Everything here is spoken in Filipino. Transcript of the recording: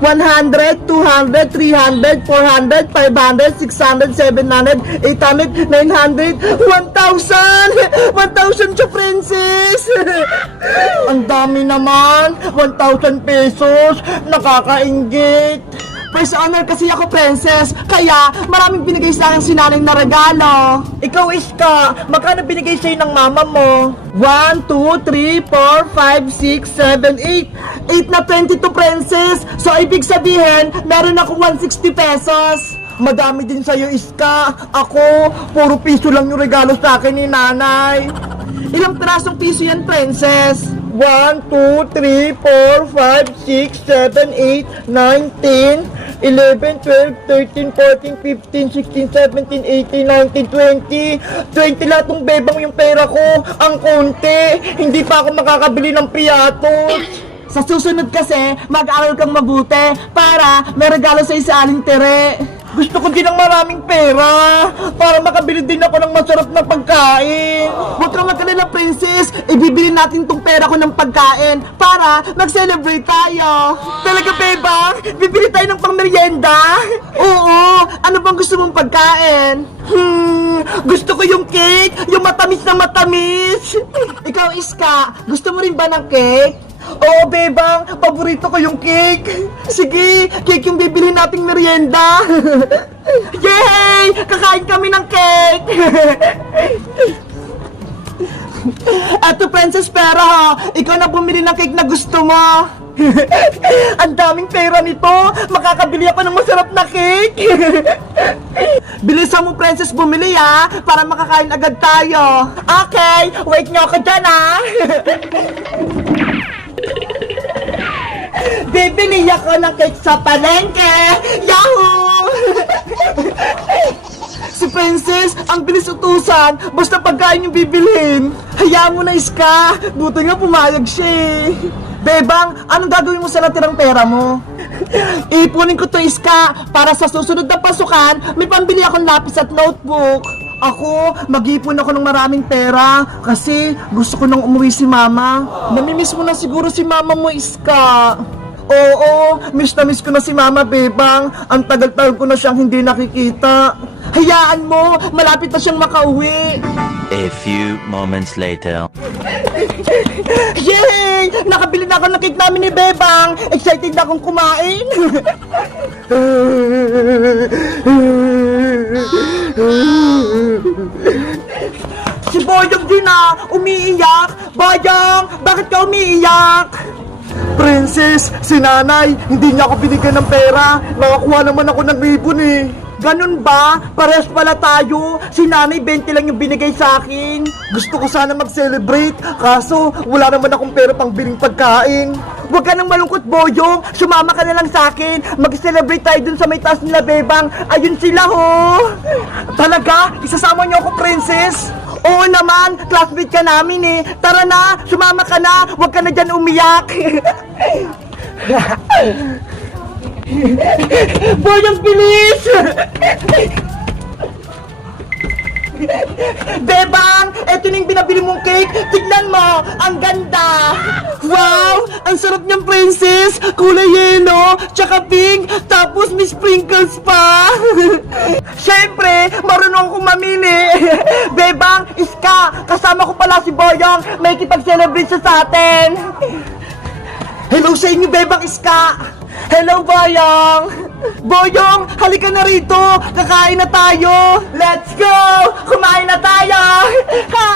100, 200, 300, 400, 500, 600, 700, 800, 900, 1,000! 1,000 siya, princess! Ang dami naman! 1,000 pesos! Nakakaingit! First honor kasi ako, princess. Kaya, maraming binigay sa akin si nanay na regalo. Ikaw, Iska, magkano binigay sa'yo ng mama mo? 1, 2, 3, 4, 5, 6, 7, 8. 8 na 22, princess. So, ibig sabihin, meron akong 160 pesos. Madami din sa'yo, Iska. Ako, puro piso lang yung regalo sa akin ni nanay. Ilang pirasong piso yan, princess? 1, 2, 3, 4, 5, 6, 7, 8, 9, 10, 11, 12, 13, 14, 15, 16, 17, 18, 19, 20. 20 lahat ng bebang yung pera ko. Ang konti. Hindi pa ako makakabili ng piyatos. Sa susunod kasi, mag-aral kang mabuti para may regalo sa isa aling tere. Gusto ko din ng maraming pera para makabili din ako ng masarap na pagkain. Huwag kang magkalala, princess. Ibibili natin tong pera ko ng pagkain para mag-celebrate tayo. Talaga, bebang? Bibili tayo ng pangmeryenda? Oo. Ano bang gusto mong pagkain? Hmm, gusto ko yung cake, yung matamis na matamis. Ikaw, Iska, gusto mo rin ba ng cake? Oo, bebang, paborito ko yung cake. Sige, cake yung bibili nating merienda. Yay! Kakain kami ng cake! Ato, Princess Pera, ha? ikaw na bumili ng cake na gusto mo. Ang daming pera nito. Makakabili ako ng masarap na cake. Bilisan mo, Princess, bumili, ha? Para makakain agad tayo. Okay, wait nyo ako dyan, ha? Bibili ako ng cake sa palengke! Yahoo! si Princess, ang bilis utusan, basta pagkain yung bibilhin. Hayaan mo na, Iska. Buti nga pumayag siya eh. Bebang, anong gagawin mo sa natirang pera mo? Ipunin ko to, Iska, para sa susunod na pasukan, may pambili akong lapis at notebook. Ako, mag-ipon ako ng maraming pera kasi gusto ko nang umuwi si mama. Namimiss mo na siguro si mama mo, Iska. Oo, miss na miss ko na si Mama Bebang. Ang tagal-tagal ko na siyang hindi nakikita. Hayaan mo, malapit na siyang makauwi. A few moments later. Yay! Nakabili na ako ng cake namin ni Bebang. Excited na akong kumain. si Boyong din na, umiiyak. Boyong, bakit ka umiiyak? Princess, si nanay, hindi niya ako binigyan ng pera. Nakakuha naman ako ng ribbon eh. Ganun ba? Pares pala tayo. Si nanay 20 lang yung binigay sa akin. Gusto ko sana mag-celebrate, kaso wala naman akong pera pang biling pagkain. Huwag ka nang malungkot, Boyong. Sumama ka na lang sa akin. Mag-celebrate tayo dun sa may taas nila, Bebang. Ayun sila, ho. Talaga? Isasama niyo ako, Princess? Oo naman, classmate ka namin eh. Tara na, sumama ka na. Huwag ka na dyan umiyak. Boyong, bilis! Bebang, eto na yung binabili mong cake. Tignan mo, ang ganda. Wow, ang sarap niyang princess. Kulay yelo, tsaka pink, tapos may sprinkles pa. Siyempre, marunong akong mamili. Bebang, Iska, kasama ko pala si Boyong. May kipag-celebrate siya sa atin. Hello sa inyo, Bebang Iska! Hello, Boyong! Boyong, halika na rito! Kakain na tayo! Let's go! Kumain na tayo! Ha!